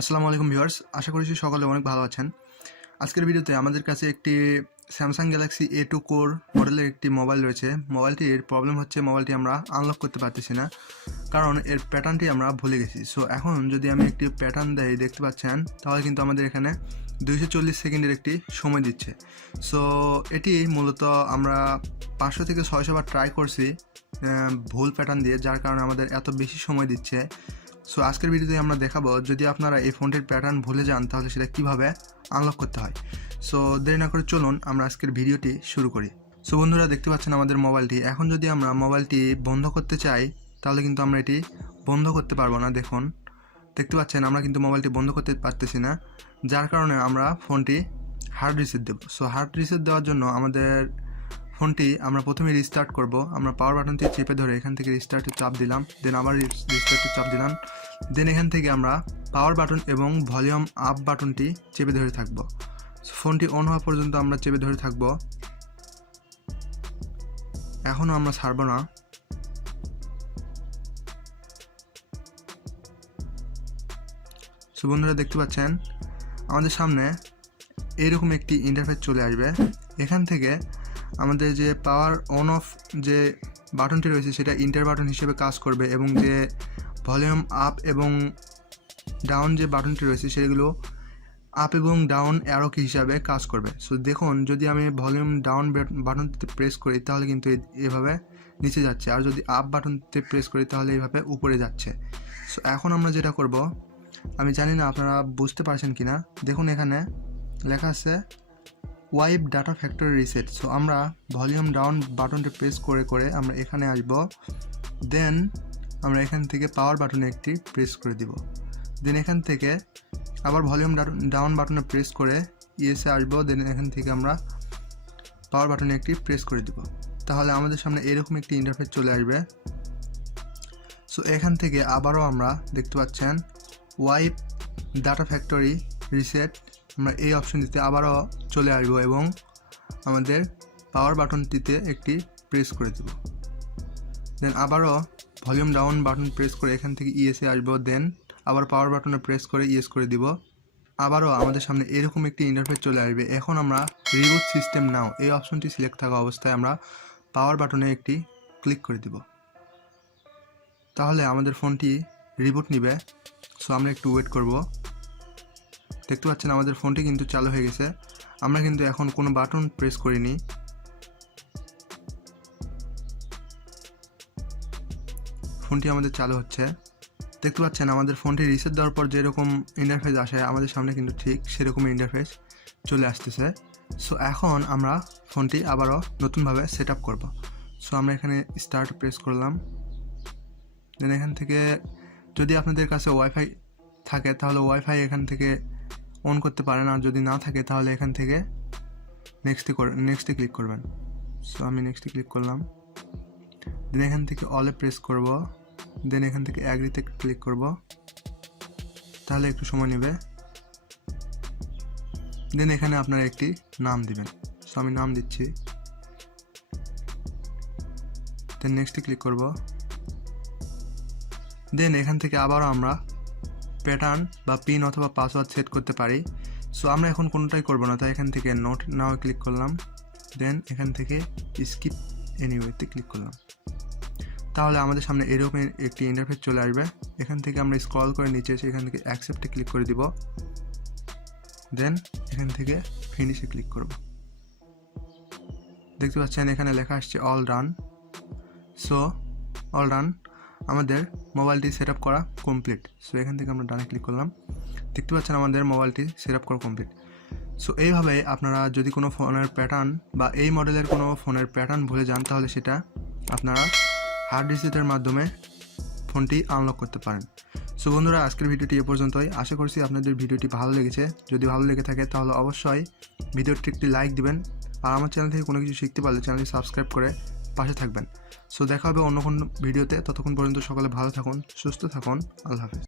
আসসালামু আলাইকুম ভিউয়ার্স, আশা করছি সকলে অনেক ভালো আছেন। আজকের ভিডিওতে আমাদের কাছে একটি স্যামসাং গ্যালাক্সি A2 কোর মডেলের একটি মোবাইল রয়েছে। মোবাইলটির প্রবলেম হচ্ছে মোবাইলটি আমরা আনলক করতে পারতেছি না, কারণ এর প্যাটার্নটি আমরা ভুলে গেছি। সো এখন যদি আমি একটি প্যাটার্ন দেই, দেখতে পাচ্ছেন, তাহলে কিন্তু আমাদের এখানে 240 সেকেন্ডের একটি সময় দিচ্ছে। সো এটি মূলত আমরা 500 থেকে 600 বার ট্রাই করছি ভুল প্যাটার্ন দিয়ে, যার কারণে আমাদের এত বেশি সময় দিচ্ছে। সো আজকের ভিডিওতে আমরা দেখাবো, যদি আপনারা এই ফোনটির প্যাটার্ন ভুলে যান তাহলে সেটা কিভাবে আনলক করতে হয়। সো দেরি না করে চলুন আমরা আজকের ভিডিওটি শুরু করি। সো বন্ধুরা, দেখতে পাচ্ছেন আমাদের মোবাইলটি। এখন যদি আমরা মোবাইলটি বন্ধ করতে চাই তাহলে কিন্তু আমরা এটি বন্ধ করতে পারবো না। দেখতে পাচ্ছেন আমরা কিন্তু মোবাইলটি বন্ধ করতে পারতেছি না, যার কারণে আমরা ফোনটি হার্ড রিসেট দেব। সো হার্ড রিসেট দেওয়ার জন্য আমাদের ফোনটি আমরা প্রথমে রিস্টার্ট করব। আমরা পাওয়ার বাটনটি চেপে ধরে এখান থেকে রিস্টার্টে চাপ দিলাম, দেন আবার রিস্টার্টে চাপ দিলাম, দেন এখান থেকে আমরা পাওয়ার বাটন এবং ভলিউম আপ বাটনটি চেপে ধরে থাকব। ফোনটি অন হওয়া পর্যন্ত আমরা চেপে ধরে থাকব। এখনও আমরা ছাড়ব না। সো বন্ধুরা, দেখতে পাচ্ছেন আমাদের সামনে এইরকম একটি ইন্টারফেস চলে আসবে। এখান থেকে আমাদের যে পাওয়ার অন অফ যে বাটনটি রয়েছে সেটা ইন্টার বাটন হিসেবে কাজ করবে, এবং যে ভলিউম আপ এবং ডাউন যে বাটনটি রয়েছে সেগুলো আপ এবং ডাউন অ্যারো কি হিসাবে কাজ করবে। সো দেখুন, যদি আমি ভলিউম ডাউন বাটনটিতে প্রেস করি তাহলে কিন্তু এভাবে নিচে যাচ্ছে, আর যদি আপ বাটনটিতে প্রেস করি তাহলে এইভাবে উপরে যাচ্ছে। সো এখন আমরা যেটা করব, আমি জানি না আপনারা বুঝতে পারছেন কি না, দেখুন এখানে লেখা আছে wipe data factory reset. So আমরা ভলিউম ডাউন বাটনটি প্রেস করে করে আমরা এখানে আসব, দেন আমরা এখান থেকে পাওয়ার বাটনে একটি প্রেস করে দিব, দেন এখান থেকে আবার ভলিউম ডাউন বাটনে প্রেস করে ইয়েসে আসবো, দেন এখান থেকে আমরা পাওয়ার বাটনে একটি প্রেস করে দিব। তাহলে আমাদের সামনে এরকম একটি ইন্টারফেস চলে আসবে। সো এখান থেকে আবারও আমরা দেখতে পাচ্ছেন ওয়াইপ ডাটা ফ্যাক্টরি রিসেট, আমরা এই অপশনটিতে আবারও চলে আসবো এবং আমাদের পাওয়ার বাটনটিতে একটি প্রেস করে দেব, দেন আবারও ভলিউম ডাউন বাটন প্রেস করে এখান থেকে ইয়েসে আসবো, দেন আবার পাওয়ার বাটনে প্রেস করে ইয়েস করে দিব। আবারও আমাদের সামনে এরকম একটি ইন্টারফেস চলে আসবে। এখন আমরা রিবুট সিস্টেম নাও এই অপশনটি সিলেক্ট থাকা অবস্থায় আমরা পাওয়ার বাটনে একটি ক্লিক করে দিব, তাহলে আমাদের ফোনটি রিবুট নিবে। সো আমরা একটু ওয়েট করব। দেখতে পাচ্ছেন আমাদের ফোনটি কিন্তু চালু হয়ে গেছে। আমরা কিন্তু এখন কোনো বাটন প্রেস করিনি। ফোনটি আমাদের চালু হচ্ছে। দেখতে পাচ্ছেন আমাদের ফোনটি রিসেট দেওয়ার পর যেরকম ইন্টারফেস আসে আমাদের সামনে কিন্তু ঠিক সেরকম ইন্টারফেস চলে আসতেছে। সো এখন আমরা ফোনটি আবারও নতুনভাবে সেট আপ করবো। সো আমরা এখানে স্টার্ট প্রেস করলাম, দেন এখান থেকে যদি আপনাদের কাছে ওয়াইফাই থাকে তাহলে ওয়াইফাই এখান থেকে অন করতে পারেন, আর যদি না থাকে তাহলে এখান থেকে নেক্সটে ক্লিক করবেন। সো আমি নেক্সটে ক্লিক করলাম, দেন এখান থেকে অলে প্রেস করব, দেন এখান থেকে অ্যাগ্রিতে ক্লিক করব, তাহলে একটু সময় নেবে। দেন এখানে আপনারা একটি নাম দিবেন। সো আমি নাম দিচ্ছি, দেন নেক্সটে ক্লিক করব, দেন এখান থেকে আবারও আমরা প্যাটার্ন বা পিন অথবা পাসওয়ার্ড সেট করতে পারি। সো আমরা এখন কোনোটাই করব না, তাই এখান থেকে নোট নাও ক্লিক করলাম, দেন এখান থেকে স্কিপ এনিওয়েতে ক্লিক করলাম। তাহলে আমাদের সামনে এরকম একটি ইন্টারফেস চলে আসবে। এখান থেকে আমরা স্ক্রল করে নিচে এসে এখান থেকে অ্যাকসেপ্টে ক্লিক করে দিব, দেন এখান থেকে ফিনিশে ক্লিক করব। দেখতে পাচ্ছেন এখানে লেখা আসছে all done. So all done, আমাদের মোবাইলটি সেট আপ করা কমপ্লিট। সো এখান থেকে আমরা ডানে ক্লিক করলাম। দেখতে পাচ্ছেন আমাদের মোবাইলটি সেট আপ করা কমপ্লিট। সো এইভাবে আপনারা যদি কোনো ফোনের প্যাটার্ন বা এই মডেলের কোনো ফোনের প্যাটার্ন ভুলে যান তাহলে সেটা আপনারা হার্ড রিসেটের মাধ্যমে ফোনটি আনলক করতে পারেন। সো বন্ধুরা, আজকের ভিডিওটি এ পর্যন্তই। আশা করছি আপনাদের ভিডিওটি ভালো লেগেছে। যদি ভালো লেগে থাকে তাহলে অবশ্যই ভিডিওটি একটি লাইক দিবেন, আর আমার চ্যানেল থেকে কোনো কিছু শিখতে পারলে চ্যানেলটি সাবস্ক্রাইব করে পাশে থাকবেন। সো দেখা হবে অন্য কোনো ভিডিওতে। ততক্ষণ পর্যন্ত সকলে ভালো থাকুন, সুস্থ থাকুন। আল্লাহ হাফেজ।